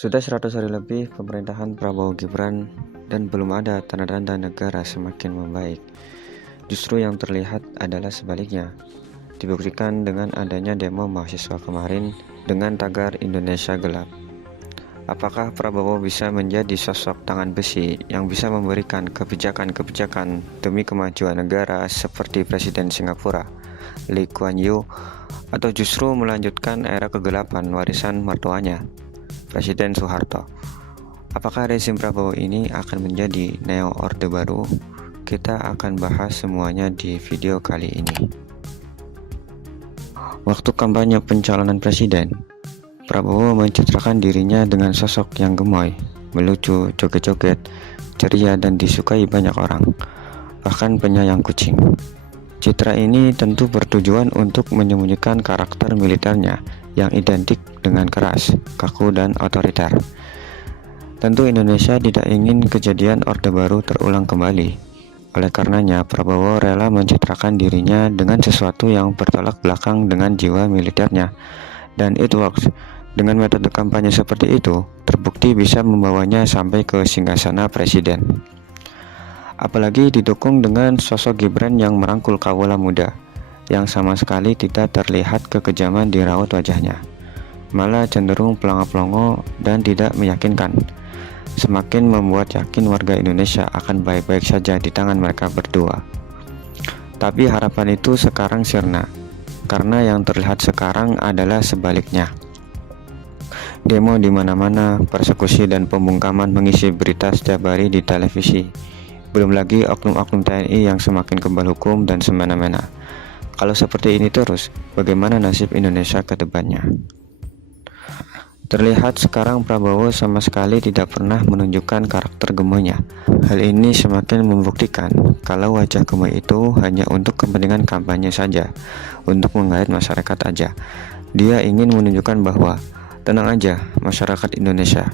Sudah 100 hari lebih pemerintahan Prabowo Gibran dan belum ada tanda-tanda negara semakin membaik. Justru yang terlihat adalah sebaliknya. Dibuktikan dengan adanya demo mahasiswa kemarin dengan tagar Indonesia Gelap. Apakah Prabowo bisa menjadi sosok tangan besi yang bisa memberikan kebijakan-kebijakan demi kemajuan negara seperti Presiden Singapura, Lee Kuan Yew, atau justru melanjutkan era kegelapan warisan mertuanya, Presiden Soeharto? Apakah rezim Prabowo ini akan menjadi neo orde baru? Kita akan bahas semuanya di video kali ini. Waktu kampanye pencalonan presiden, Prabowo mencitrakan dirinya dengan sosok yang gemoy, melucu, joget-joget, ceria dan disukai banyak orang, bahkan penyayang kucing. Citra ini tentu bertujuan untuk menyembunyikan karakter militernya yang identik dengan keras, kaku, dan otoriter. Tentu Indonesia tidak ingin kejadian Orde Baru terulang kembali. Oleh karenanya, Prabowo rela mencitrakan dirinya dengan sesuatu yang bertolak belakang dengan jiwa militernya. Dan it works. Dengan metode kampanye seperti itu, terbukti bisa membawanya sampai ke singgasana presiden. Apalagi didukung dengan sosok Gibran yang merangkul kawula muda, yang sama sekali tidak terlihat kekejaman di raut wajahnya. Malah cenderung pelongo-pelongo dan tidak meyakinkan. Semakin membuat yakin warga Indonesia akan baik-baik saja di tangan mereka berdua. Tapi harapan itu sekarang sirna, karena yang terlihat sekarang adalah sebaliknya. Demo di mana-mana, persekusi dan pembungkaman mengisi berita setiap hari di televisi. Belum lagi oknum-oknum TNI yang semakin kebal hukum dan semena-mena. Kalau seperti ini terus, bagaimana nasib Indonesia ke depannya? Terlihat sekarang Prabowo sama sekali tidak pernah menunjukkan karakter gemoynya. Hal ini semakin membuktikan kalau wajah gemoy itu hanya untuk kepentingan kampanye saja, untuk menggait masyarakat aja. Dia ingin menunjukkan bahwa, tenang aja masyarakat Indonesia,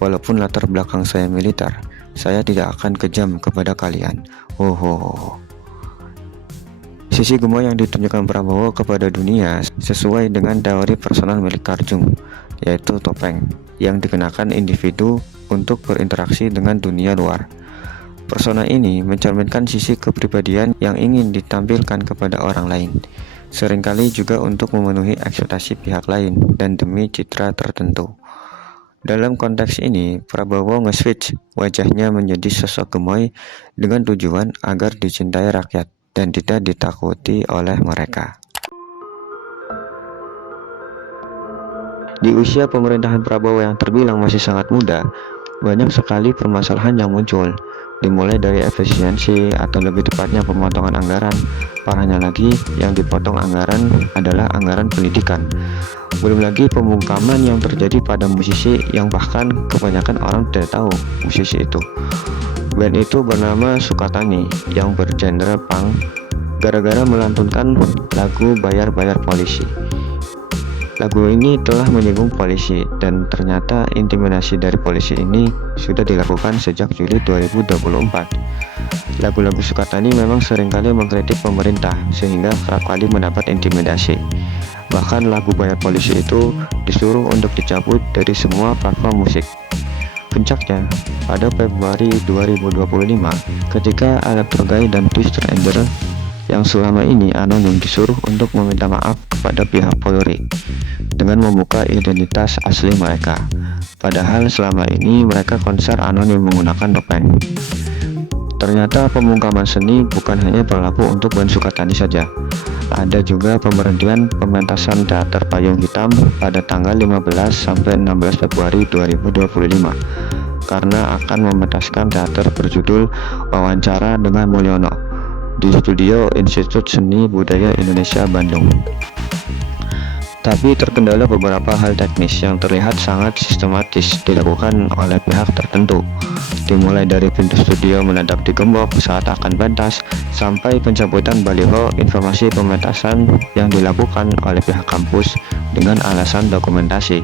walaupun latar belakang saya militer, saya tidak akan kejam kepada kalian. Sisi gemoy yang ditunjukkan Prabowo kepada dunia sesuai dengan teori personal milik Carl Jung, yaitu topeng yang dikenakan individu untuk berinteraksi dengan dunia luar. Persona ini mencerminkan sisi kepribadian yang ingin ditampilkan kepada orang lain, seringkali juga untuk memenuhi ekspektasi pihak lain dan demi citra tertentu. Dalam konteks ini, Prabowo nge-switch wajahnya menjadi sosok gemoy dengan tujuan agar dicintai rakyat dan tidak ditakuti oleh mereka. Di usia pemerintahan Prabowo yang terbilang masih sangat muda, banyak sekali permasalahan yang muncul, dimulai dari efisiensi atau lebih tepatnya pemotongan anggaran. Parahnya lagi, yang dipotong anggaran adalah anggaran pendidikan. Belum lagi pembungkaman yang terjadi pada musisi yang bahkan kebanyakan orang tidak tahu musisi itu. Band itu bernama Sukatani yang bergenre punk gara-gara melantunkan lagu Bayar-Bayar Polisi. Lagu ini telah menyinggung polisi dan ternyata intimidasi dari polisi ini sudah dilakukan sejak Juli 2024. Lagu-lagu Sukatani memang seringkali mengkritik pemerintah sehingga kerap kali mendapat intimidasi. Bahkan lagu Bayar Polisi itu disuruh untuk dicabut dari semua platform musik. Puncaknya, pada Februari 2025, ketika Electroguy dan Twister Ender yang selama ini anonim disuruh untuk meminta maaf kepada pihak Polri dengan membuka identitas asli mereka. Padahal selama ini mereka konser anonim menggunakan topeng. Ternyata pembungkaman seni bukan hanya berlaku untuk band Sukatani saja. Ada juga pemberhentian pementasan teater Payung Hitam pada tanggal 15 sampai 16 Februari 2025 karena akan mementaskan teater berjudul Wawancara dengan Mulyono di Studio Institut Seni Budaya Indonesia Bandung. Tapi terkendala beberapa hal teknis yang terlihat sangat sistematis dilakukan oleh pihak tertentu, dimulai dari pintu studio mendadak digembok saat akan pentas, sampai pencabutan baliho informasi pementasan yang dilakukan oleh pihak kampus dengan alasan dokumentasi.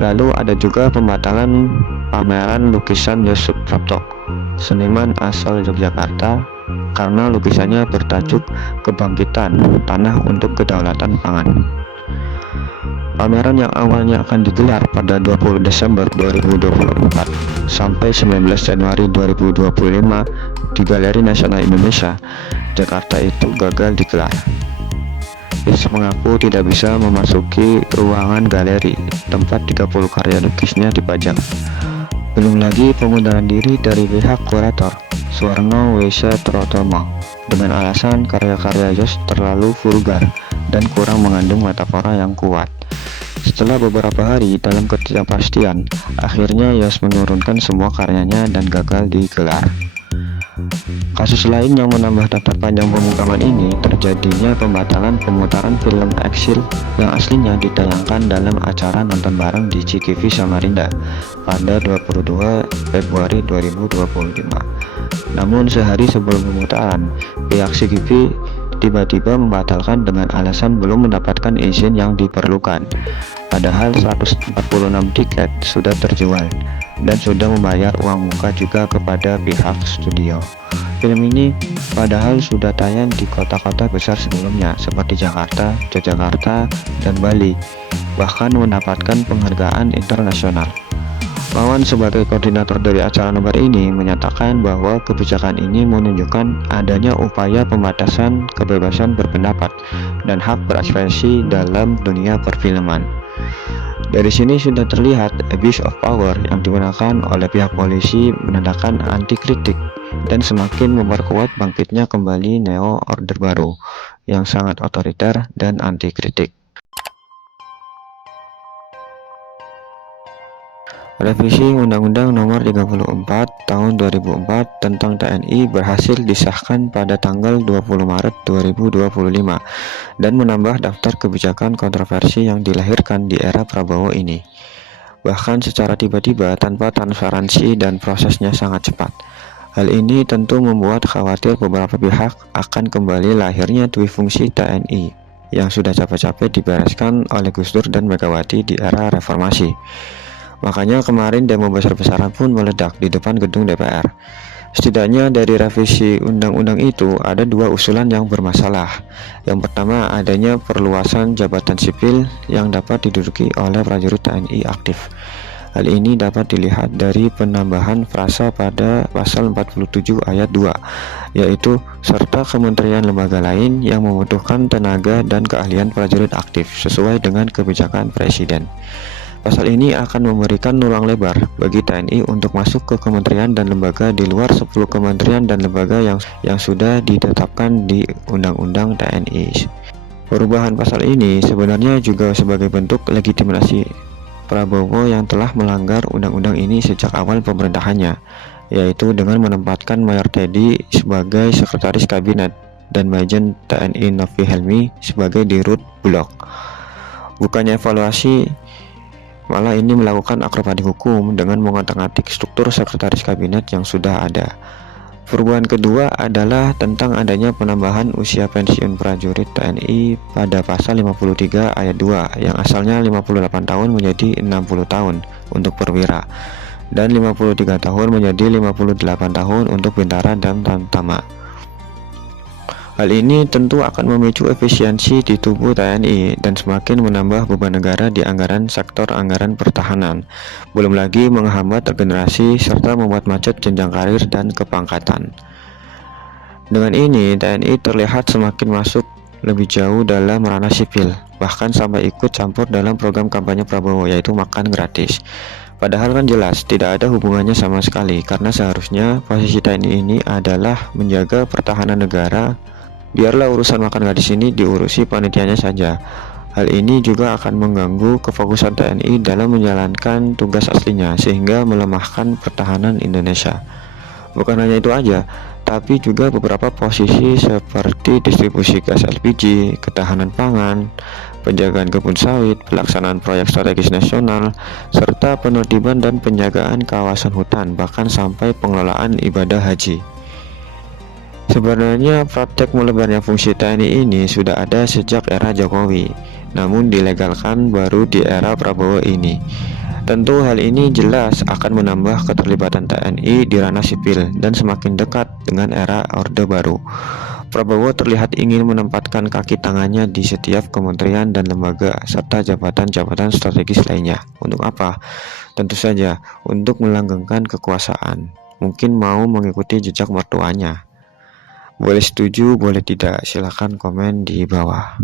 Lalu ada juga pembatalan pameran lukisan Yusuf Prapto, seniman asal Yogyakarta, karena lukisannya bertajuk Kebangkitan Tanah untuk Kedaulatan Pangan. Pameran yang awalnya akan digelar pada 20 Desember 2024 sampai 19 Januari 2025 di Galeri Nasional Indonesia, Jakarta itu gagal digelar. Is mengaku tidak bisa memasuki ruangan galeri tempat 30 karya lukisnya dipajang. Belum lagi pengunduran diri dari pihak kurator, Suwarno Wesa Trotomo, dengan alasan karya-karya Yos terlalu vulgar dan kurang mengandung metafora yang kuat. Setelah beberapa hari dalam ketidakpastian, akhirnya Yos menurunkan semua karyanya dan gagal digelar. Kasus lain yang menambah daftar panjang pembukaan ini terjadinya pembatalan pemutaran film Exile yang aslinya ditayangkan dalam acara nonton bareng di CGV Samarinda pada 22 Februari 2025. Namun sehari sebelum pemutaran, pihak CGV tiba-tiba membatalkan dengan alasan belum mendapatkan izin yang diperlukan. Padahal 146 tiket sudah terjual dan sudah membayar uang muka juga kepada pihak studio. Film ini padahal sudah tayang di kota-kota besar sebelumnya seperti Jakarta, Yogyakarta, dan Bali, bahkan mendapatkan penghargaan internasional. Wawan sebagai koordinator dari acara nobar ini menyatakan bahwa kebijakan ini menunjukkan adanya upaya pembatasan kebebasan berpendapat dan hak berekspresi dalam dunia perfilman. Dari sini sudah terlihat abuse of power yang digunakan oleh pihak polisi menandakan anti kritik dan semakin memperkuat bangkitnya kembali neo order baru yang sangat otoriter dan anti kritik. Revisi Undang-Undang Nomor 34 Tahun 2004 tentang TNI berhasil disahkan pada tanggal 20 Maret 2025 dan menambah daftar kebijakan kontroversi yang dilahirkan di era Prabowo ini. Bahkan secara tiba-tiba tanpa transparansi dan prosesnya sangat cepat. Hal ini tentu membuat khawatir beberapa pihak akan kembali lahirnya duifungsi TNI yang sudah capek-capek dibereskan oleh Gus Dur dan Megawati di era reformasi. Makanya kemarin demo besar-besaran pun meledak di depan gedung DPR. Setidaknya dari revisi undang-undang itu ada dua usulan yang bermasalah. Yang pertama, adanya perluasan jabatan sipil yang dapat diduduki oleh prajurit TNI aktif. Hal ini dapat dilihat dari penambahan frasa pada pasal 47 ayat 2, yaitu serta kementerian lembaga lain yang membutuhkan tenaga dan keahlian prajurit aktif sesuai dengan kebijakan Presiden. Pasal ini akan memberikan ruang lebar bagi TNI untuk masuk ke kementerian dan lembaga di luar 10 kementerian dan lembaga yang sudah ditetapkan di Undang-Undang TNI. Perubahan pasal ini sebenarnya juga sebagai bentuk legitimasi Prabowo yang telah melanggar undang-undang ini sejak awal pemerintahannya, yaitu dengan menempatkan Mayor Teddy sebagai Sekretaris Kabinet dan Majen TNI Novi Helmi sebagai Dirut Bulog. Bukannya evaluasi, malah ini melakukan akrobatik hukum dengan mengotak-atik struktur sekretaris kabinet yang sudah ada. Perubahan kedua adalah tentang adanya penambahan usia pensiun prajurit TNI pada pasal 53 ayat 2 yang asalnya 58 tahun menjadi 60 tahun untuk perwira dan 53 tahun menjadi 58 tahun untuk bintara dan tamtama. Hal ini tentu akan memicu efisiensi di tubuh TNI dan semakin menambah beban negara di anggaran sektor anggaran pertahanan. Belum lagi menghambat regenerasi serta membuat macet jenjang karir dan kepangkatan. Dengan ini, TNI terlihat semakin masuk lebih jauh dalam ranah sipil, bahkan sampai ikut campur dalam program kampanye Prabowo yaitu makan gratis. Padahal kan jelas tidak ada hubungannya sama sekali, karena seharusnya posisi TNI ini adalah menjaga pertahanan negara. Biarlah urusan makan gratis ini diurusi panitianya saja. Hal ini juga akan mengganggu kefokusan TNI dalam menjalankan tugas aslinya sehingga melemahkan pertahanan Indonesia. Bukan hanya itu aja, tapi juga beberapa posisi seperti distribusi gas LPG, ketahanan pangan, penjagaan kebun sawit, pelaksanaan proyek strategis nasional, serta penertiban dan penjagaan kawasan hutan, bahkan sampai pengelolaan ibadah haji. Sebenarnya praktek melebarnya fungsi TNI ini sudah ada sejak era Jokowi, namun dilegalkan baru di era Prabowo ini. Tentu hal ini jelas akan menambah keterlibatan TNI di ranah sipil dan semakin dekat dengan era Orde Baru. Prabowo terlihat ingin menempatkan kaki tangannya di setiap kementerian dan lembaga serta jabatan-jabatan strategis lainnya. Untuk apa? Tentu saja untuk melanggengkan kekuasaan. Mungkin mau mengikuti jejak mertuanya. Boleh setuju, boleh tidak. Silahkan komen di bawah.